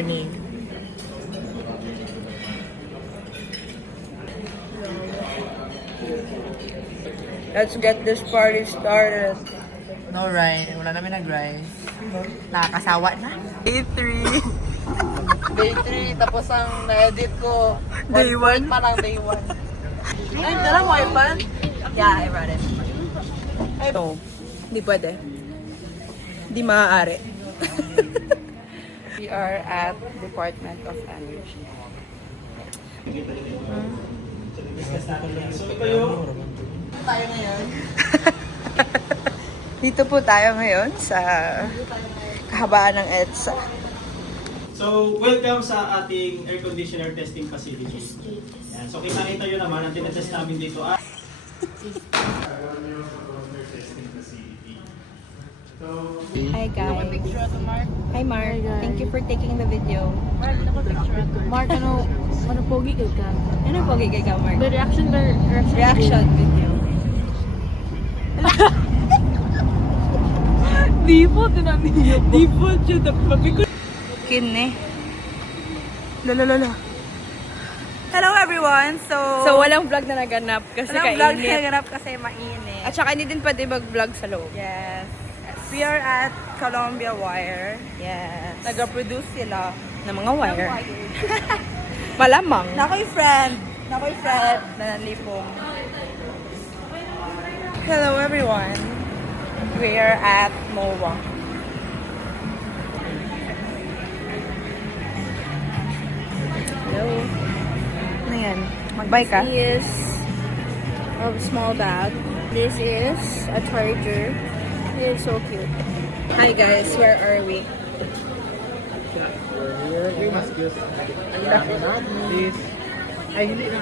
morning. Let's get this party started. No rice. Wala namin nag-rice. Nakakasawa na. Day 3. Day 3, tapos ang na-edit ko. Day 1? Pa lang day 1. Ay, dala mo iPad? Yeah, I brought it. Ito, hindi pwede. Hindi maaari. We are at Department of Energy. Tayo ngayon. Dito po tayo ngayon sa kahabaan ng EDSA. So, welcome sa ating air conditioner testing facility. Yan. So, kita-kita nyo naman, ang tinetest namin dito ay Hi guys. Hi Mark. Thank you for taking the video. Mark, ano pogi kay ka? Ano pogi kay ka, Mark? The reaction Reaction video. Default na niyo. Default yun. Kine. Lala. Hello everyone! So walang vlog na naganap kasi Walang kainit. vlog na naganap kasi mainit. At saka hindi din pwede mag-vlog sa loob. Yes. We are at Columbia Wire. Yes. Nag-produce sila ng mga wire. Malamang. Nakoy friend na nanlipong. Hello everyone. We are at MOA. Hello. Ano yan? Mag-bye ka? This is a small bag. This is a charger. It's so cute. Hi guys, where are we? We must use this. Ay, hindi na.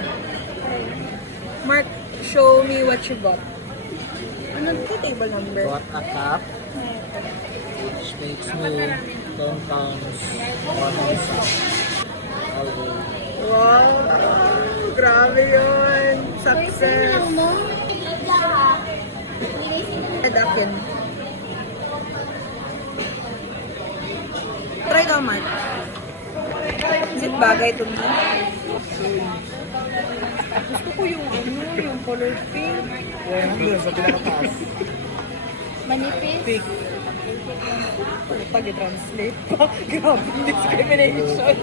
Mark, show me what you bought. Ano ito table number? Got a cup. Which makes me 10 pounds. 1 ounce. Wow! Grabe yun! Success! Adakin. Try daw, Mark. Is it bagay to me? Gusto ko yung yung color pink. Yeah, nandun sa pinakataas. Manipis. Pink. Pag-translate pa. Grabe discrimination.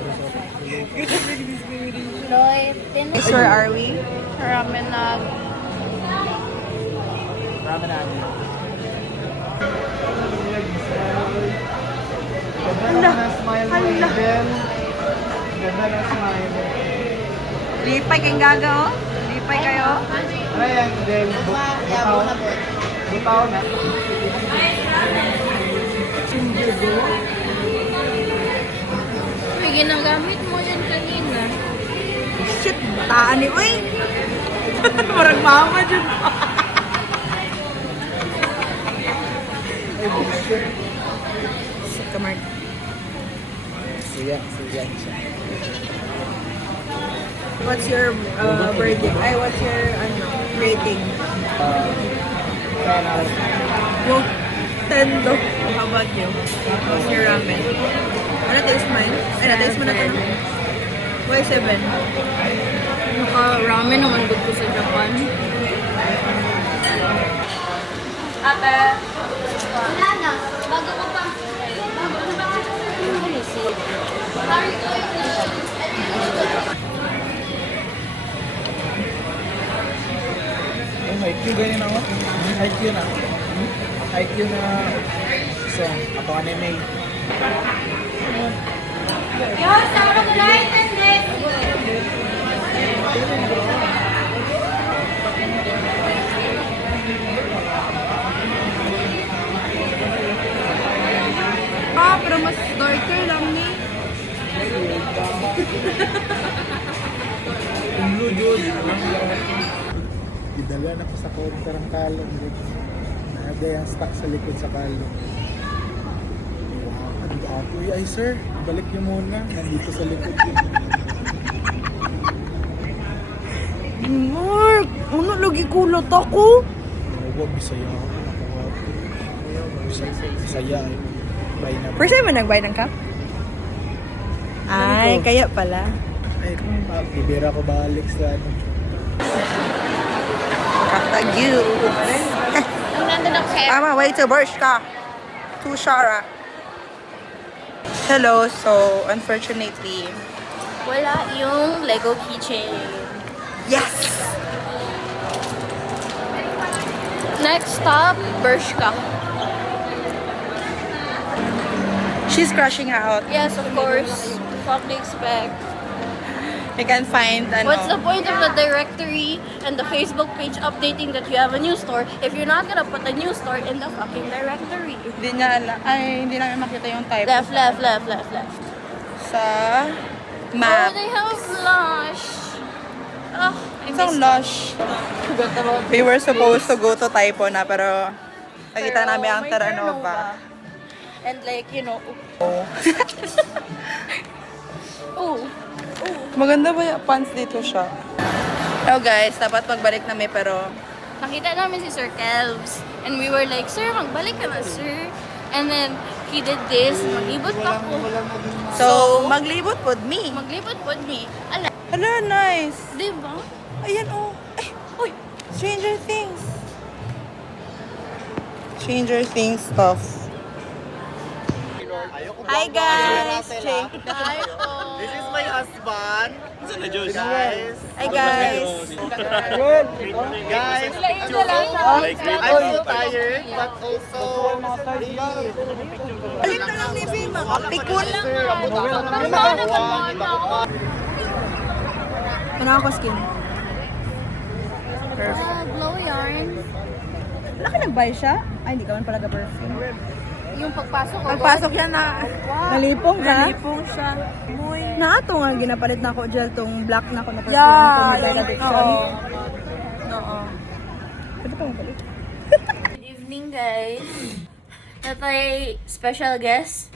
Grabe discrimination. Lloyd. Where are we? Ramen na. Ramen namin. Hala! Hala! Ganda ng smile. Lipay kayong gaga, oh. Lipay kayo. Ano yan? Then, butaw. Butaw na. May ginagamit mo yan kanina. Shit, bataan ni, uy! Parang mama dyan. Sick ka, Mark. Siya. What's your verdict? Ay, what's your rating? 10 out of 10. Well, 10 though. How about you? What's your ramen? Ano taste mine? Ay, na-taste mo na ito? Why 7? Naka-ramen naman good ko sa Japan. Ate! Wala na. Bago ko pa. Yung IQ ganyan ako. IQ na. IQ na song. Ato anime. Yo, sama ko na internet. Pero mas darker lang ni. Blue dude. Idala na ko sa counter ang kalong. Naagay ang stock sa likod sa kalong. Wow, ano ako? Ay sir, balik niyo muna. Nandito sa likod. Mark! Ano lagi kulot ako? Huwag bisaya ako. Bisaya eh. Buy na. First time mo nag-buy ng cup? Ay, kaya pala. Ay, bibira ko balik sa ano. Katagyu. Ang ganda ng hair. I'm on way to Bershka. To Shara. Hello, so unfortunately, Wala yung Lego keychain. yes! Next stop, Bershka. She's crashing out. Yes, of course. What do you expect? You can find, What's the point of the directory and the Facebook page updating that you have a new store if you're not gonna put a new store in the fucking directory? Hindi niya alam. Ay, hindi namin makita yung type. Left. Sa Oh, map. they have Lush. Oh, I Isang missed Lush. Forgot about We were supposed to go to Typo na, pero nakita Pero namin ang may Terranova. And like, you know, Oh. oh, Maganda ba yung pants dito siya? Hello guys, dapat magbalik na may pero nakita namin si Sir Kelvs. And we were like, sir, magbalik ka na, sir. And then, he did this. Mag-ibot pa ko. so maglibot pod me. Maglipot po me. Ala, Hello, nice. diba? Ayan oh. Ay, uy, Stranger Things. Stranger Things stuff. Hi guys. Jake. Hi po. This is my husband. Guys. Hi guys. Guys, I'm so tired, but also Ayun na lang ni Bim. Pikon lang. Ano ako skin? Glow yarn. Wala ka nag-buy siya? Ay, hindi ka man pala ka-perfume. Yung pagpasok ko. Pagpasok yan na nalipong ka? Nalipong siya. Na ato nga ginapalit na ako gel tong black na ako na perfume. Oo. Pwede pa mapalit. Good evening, guys. Natay special guest,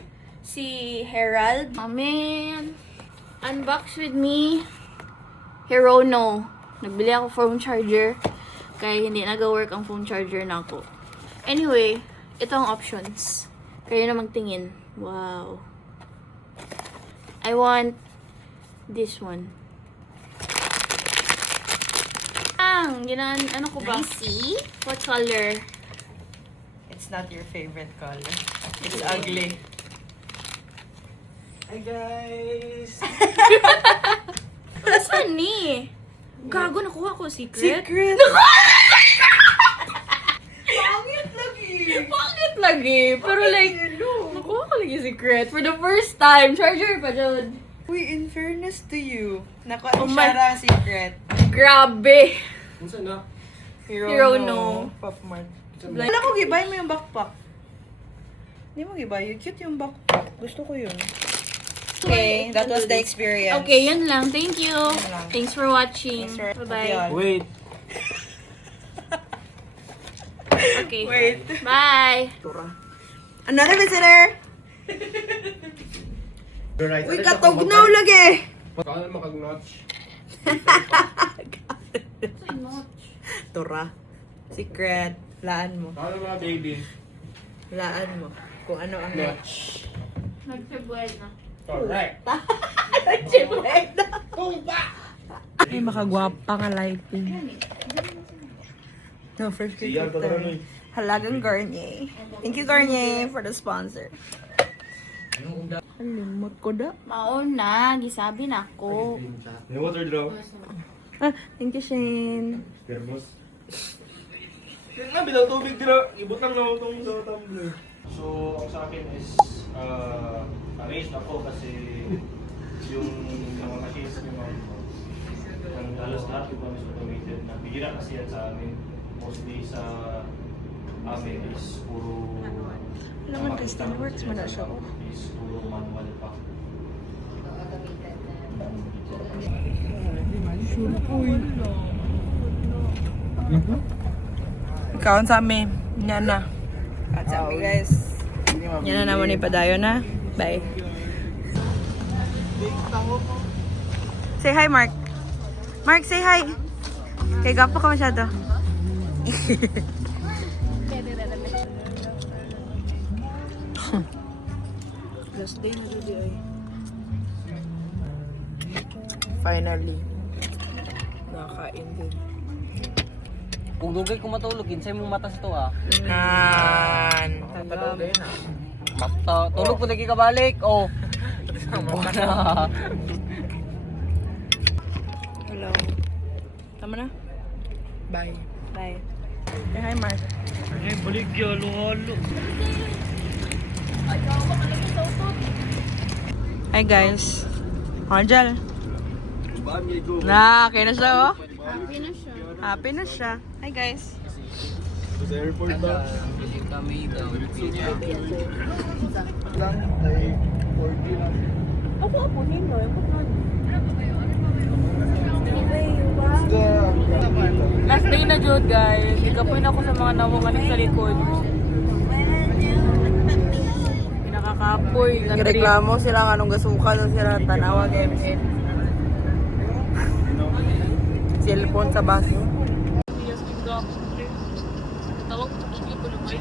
si Herald. Oh, man. Unbox with me, Hirono. Nagbili ako phone charger. Kaya hindi nag-work ang phone charger na ako. Anyway, ito ang options. Kayo na magtingin. Wow. I want this one. Ano ko ba? See? What color? It's not your favorite color. It's ugly. Hi guys. Saan ni? Gago, nakuha ko secret. Secret! Bakit lagi? Pero like, nakuha ko lagi secret. For the first time. Charger pa dyan. Uy, in fairness to you, nakuha Oh ni my- Shara ang secret. Grabe. Hirono. Pop Mart. Wala ko, gibay mo yung backpack. Hindi mo gibay. Cute yung backpack. Gusto ko yun. Okay, that was the experience. Okay, yun lang. Thank you. lang. Thanks for watching. Thanks for- Bye-bye. Wait. Okay. Wait. Bye. Another visitor! Uy, katugnaw lagi! Paano makag-notch? Tura. Secret. Laan mo. Paano mga baby? Laan mo. Kung ano ang Notch. Nagsibuhay na. Correct. Ay, makagwapa nga lighting. No, first Halagang Garnier. Thank you, Garnier, for the sponsor. Limot ko da. Mauna. Gisabi na ako. May water draw. Ah, thank you, Shane. Thermos. Yan nga, bilang tubig dira. Ibutang na itong sa tumbler. So, ang sa akin is, amazed ako kasi yung mga machines ni Ma'am, ang halos lahat yung mga is automated. Nagbihira kasi yan sa amin. Mostly sa amin is puro... Alam mo, Kristen, works mo na siya. Is puro manual pa. Kaon sa amin. Yan na. Kaon sa amin, guys. Yan na naman ipadayo na. Bye. Say hi, Mark. Mark, say hi. Kay gapo ka masyado. Last day na dito ay. Finally. Nakain din. Kung dugay ko matulog, kinsay mong mata sa to ah. Nan. Mata, tulog po lagi ka balik. Oh. Hello. Tama na? Bye. Bye. Say hi, Mark. Ay, balik yun, halo. Hi, guys. Angel. Na, kaya na siya, oh. Happy na siya. Happy na siya. Hi, guys. Kami daw. Last day na jud guys. Ikapoy na ako sa mga nawungan sa likod. Pinakakapoy. Reklamo sila nga anong gasukan sila tanawag MN. Cellphone sa bus. Tawag ko kiki ko lumay.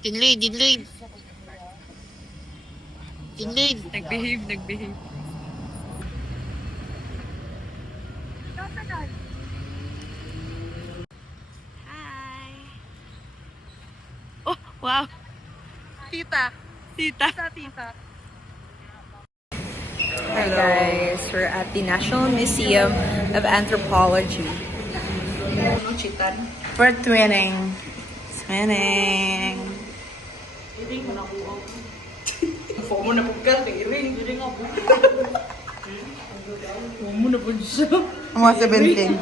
Dinlid. Nag-behave. Hi. Oh, wow. Tita. Hi guys, we're at the National Museum of Anthropology. We're twinning. Fomo na po ka, ring. Fomo na po siya. Mga 17.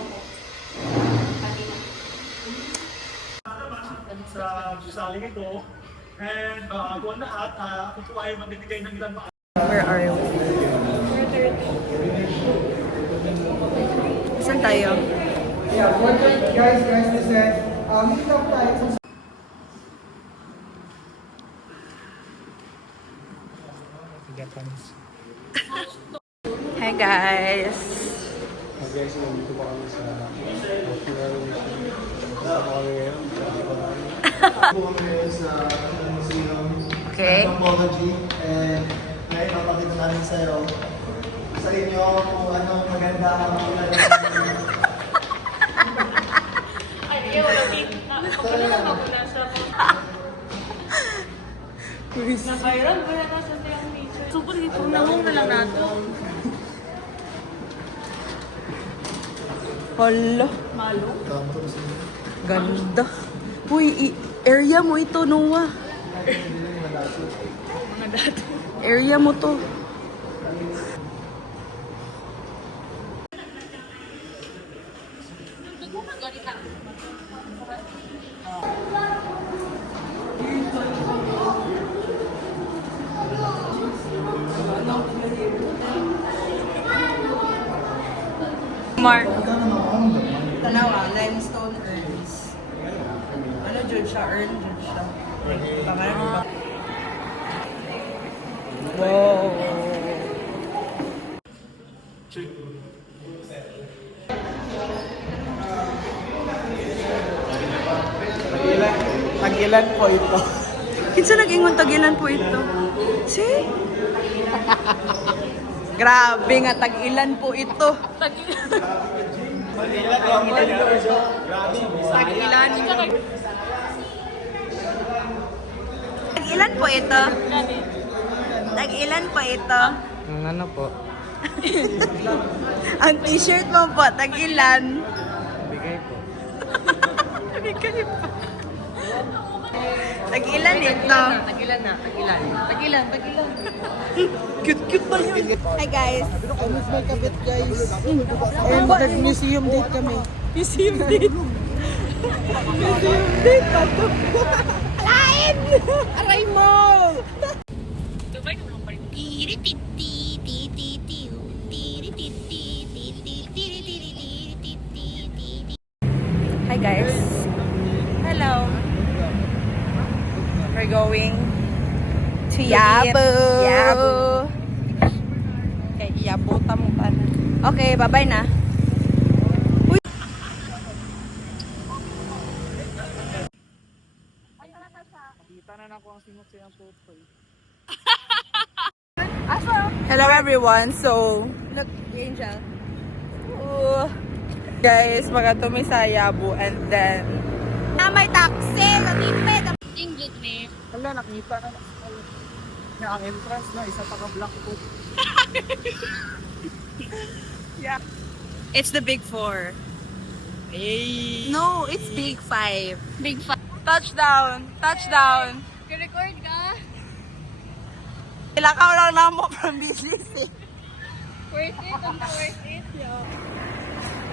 Where are we? Saan tayo? Hi guys! Guys, nandito pa kami sa National Museum. Kasama kami ngayon. Po kami ngayon sa National Museum Okay. of Anthropology. And ngayon, papakita namin sa'yo sa inyo kung anong maganda ang mga Na-viral ba yan sa tiyang teacher? Super dito namong na lang nato. Hala. Malo. Ganda. Uy, area mo ito, Noah. Mga dato. Area mo to. Mark. Tanawa, limestone urns. Ano dyan siya? Urn dyan siya. Pangalan ba? Wow. Tag-ilan po ito. Kinsa nag-ingon tag-ilan po ito? See? Grabe nga, tag-ilan po ito. Tag-ilan. Tag-ilan po ito? Tag-ilan po ito? Ano po? Ang t-shirt mo po, tag-ilan? Bigay po. Bigay pa. Tag-ilan ito? Tagilan. Cute pa yun. Hi guys. Almost may kabit, guys. And nag-museum date kami. Museum date. Museum date pa to. Lain! Aray mo! Hi guys. Hello. We're going to Yabu. Okay, Yabu tamutan. Okay, bye-bye na. Uy. Tanan ako ang simot siya ang putol. Hello everyone. So, look, Angel. Ooh. Guys, magatumi sa Yabu and then may taxi, natipid. English me. Wala, nakita na na ang entrance na isa pa ka black foot. Yeah. It's the big 4. Hey. No, it's big 5. Big fan. Touchdown. Touchdown. Record ka? Ilakaw lang na mo from BGC. Worth it? Ang worth it?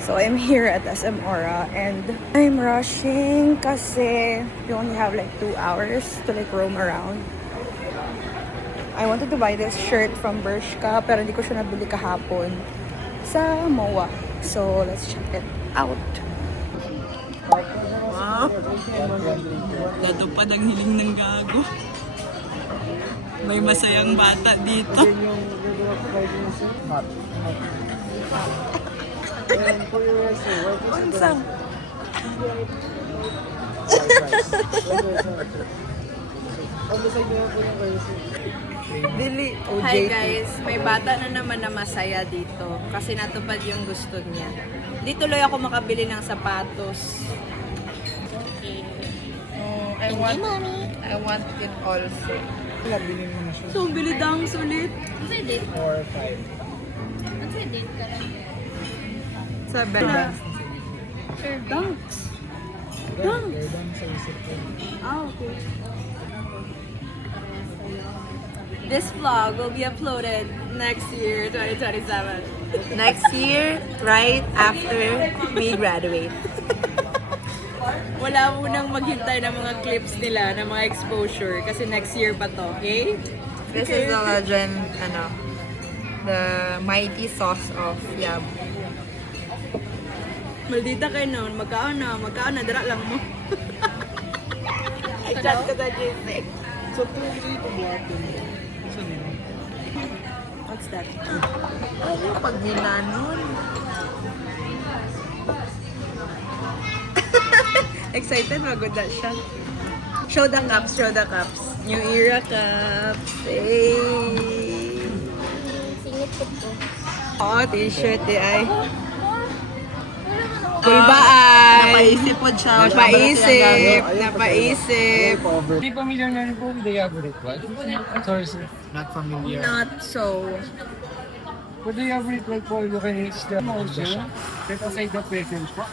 So I'm here at SM Aura and I'm rushing kasi we only have like 2 hours to like roam around. I wanted to buy this shirt from Bershka pero hindi ko siya nabili kahapon sa MOA. So let's check it out. Wow! Natupad ang hiling ng gago. May masayang bata dito. Yung regular price mo sir? Hot. And for your sir, what is the Unsang? On the side na po yung kayo sir. Dili. Hi guys, may bata na naman na masaya dito kasi natupad yung gusto niya. Di tuloy ako makabili ng sapatos. I want it also. Wala, bilhin mo na siya. So, bili dang sulit. Ang sa date? 4 or 5. Ang sa date ka lang? Sabi na. Dunks. Dunks. They're done sa isip ko. Okay. This vlog will be uploaded next year, 2027. Next year, right after we graduate. Wala munang maghintay ng mga clips nila, ng mga exposure, kasi next year pa to, okay? This is the legend, the mighty sauce of Yab. Maldita kayo noon, magkaon na, dara lang mo. I chat ko sa JC. So, kung hindi ko buhatin mo, saan yun? What's that? Oo, pag nilanon. Excited, magod na siya. Show the cups, show the cups. New era cups. Hey! Singit ko po. Oh, t-shirt di ay. Bulbaan! Napaisip po siya. Napaisip. Hindi familiar na rin po with the Yabo ritual? Sorry sir. Not familiar. Not so. For the Yabo ritual po, you can use the motion. Set aside the present po.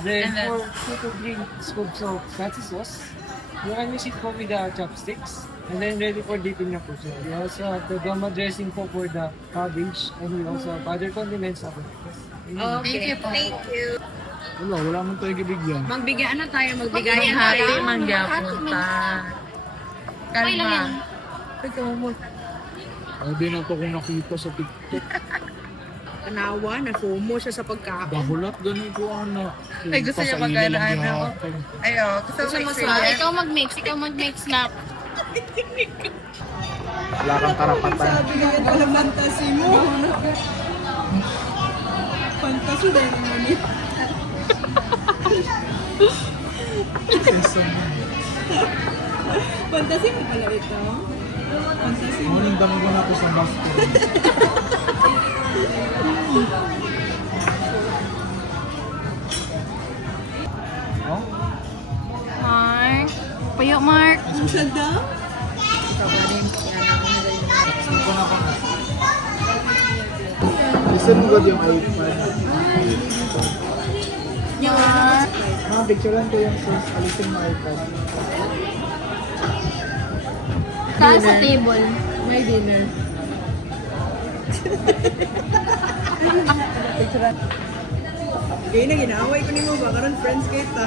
Then for 2 to 3 scoops of fancy sauce, you can use it po with the chopsticks. And then ready for dipping na po siya. We also have the goma dressing po for the cabbage. And we also have other condiments ako. Okay. Thank you. Wala mo tayo ibigyan. Magbigay Magbigayan tayo. Mangyapunta. Okay lang yan. Hindi na ito kung nakita sa TikTok. Tanawa, na-FOMO siya sa pagkain. Bahulat ganun ko ano. Ay, gusto niya magkailangan ako. Ayo, gusto mo Ikaw mag-mix na. Wala kang karapatan. Sabi niya, wala fantasy mo. Fantasy dahil naman eh. Fantasy mo pala ito? Fantasy mo. Ang dami ko na po sa basket. Oh? Mark. Payo, Mark. Ang sada? Siko na ko na. Listen mo ba yung iPad? Yan. Mga picturean ko yung sis. Alisin mo iPad. Saan sa table? May dinner. Gaya na ginaway ko ni mo ba? Karon friends kayo ta.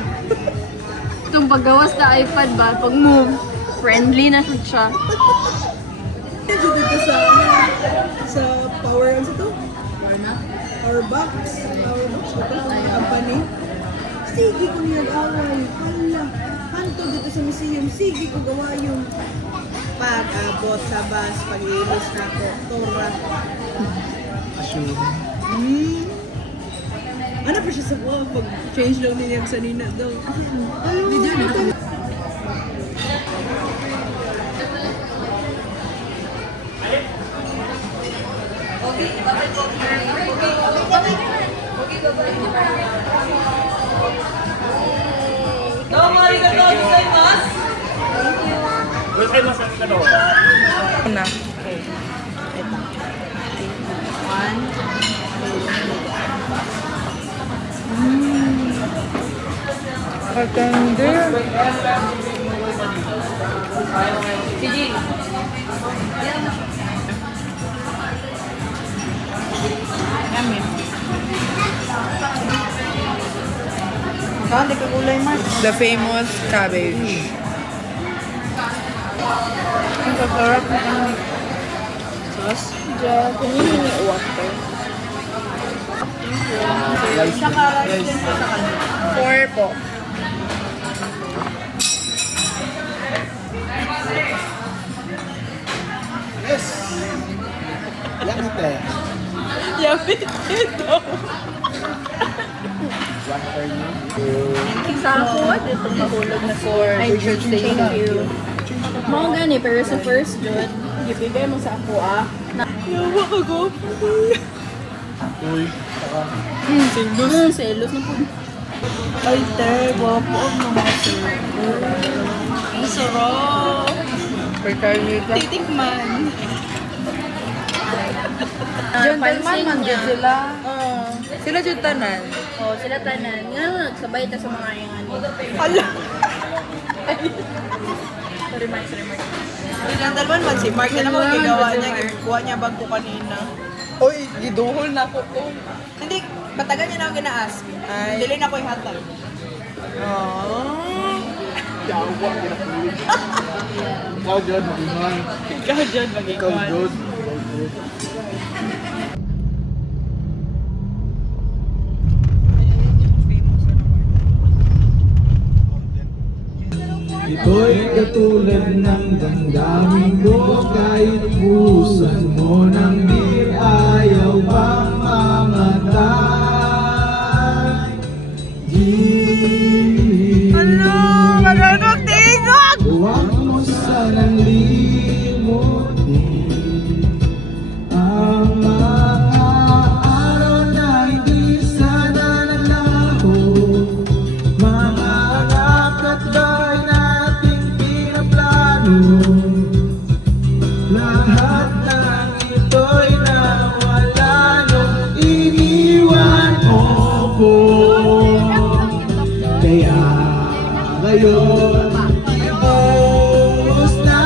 Itong paggawas na iPad ba? Pag move, friendly na siya. Medyo dito sa power, ano sa to? Power box. Power box ko to. Company. Sige ko niyag-away. Hala. Hanto dito sa museum. Sige ko gawa yung pag-abot sa bus. Pag-iilos na ako. Tora. Assume. Ano pa siya sa ko? Pag-change lang niya sa nina daw. Video dito. Na. Patanda. The famous cabbage. Ang sarap na sauce. Diyan, kunin mo yung water. Four po. Sa ako, dito mahulog na for. Thank you. Mga gani, pero sa first jud, ibigay mo sa ako Yawa ka go. Selos na po. Ay, te, guwapo ang mga sir. Ang sarap. Titikman. Gentleman man dyan sila. Sila dyan tanan. Oh, sila tanan. Nga, nagsabay ta sa mga yung ano. Hala. Sorry, Mark. Gentleman man si Mark. Yan naman gagawa niya. Kuha niya bag ko kanina. Uy, giduhol na ko to. Hindi, batagan niya na ako gina-ask. Dili na ko yung hatag. Ikaw dyan, mag-ingon. Ikaw dyan, Ikaw dyan. Ito'y katulad ng damdamin ko kahit pusan mo nang di ayaw bang mamatay. Marunong tingog! Huwag mo sanang limutin ang mga araw na hindi sana nalaho. Mga lakad ba'y nating pinaplano? Lahat ng ito'y nawala nung iniwan mo ko. Kaya ngayon, ibuhos na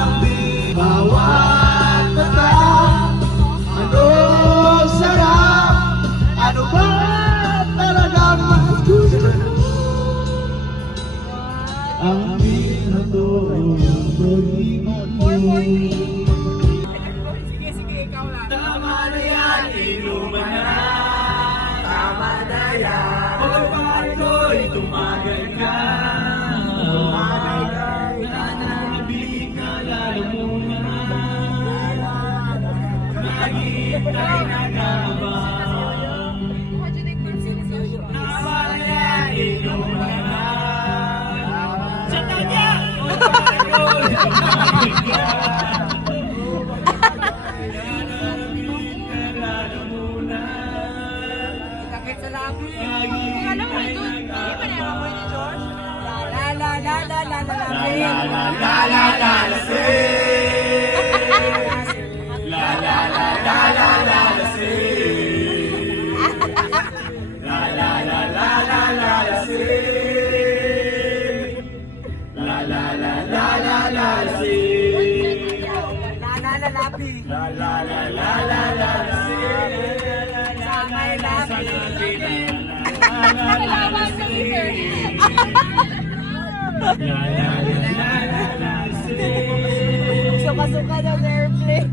ang bawat mata. Ano sarap, ano ba talagang mas gusto mo? Ang binato ng pag-ibig mo. Tama na yan, inuman na. Tama na yan. Pagpapahal ko'y tumagal ka. Tumagal ka. Nananabig na lalo mo na. Naghihintay na kabang. Tama na yan, inuman na. Sa kanya! Pagpapahal ko'y tumagal ka. Suka-suka daw sa airplane.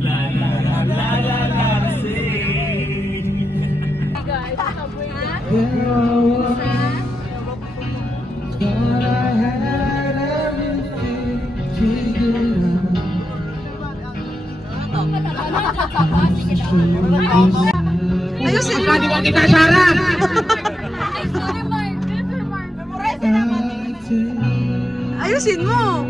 Ayusin mo, di ba kita saran? Ayusin mo.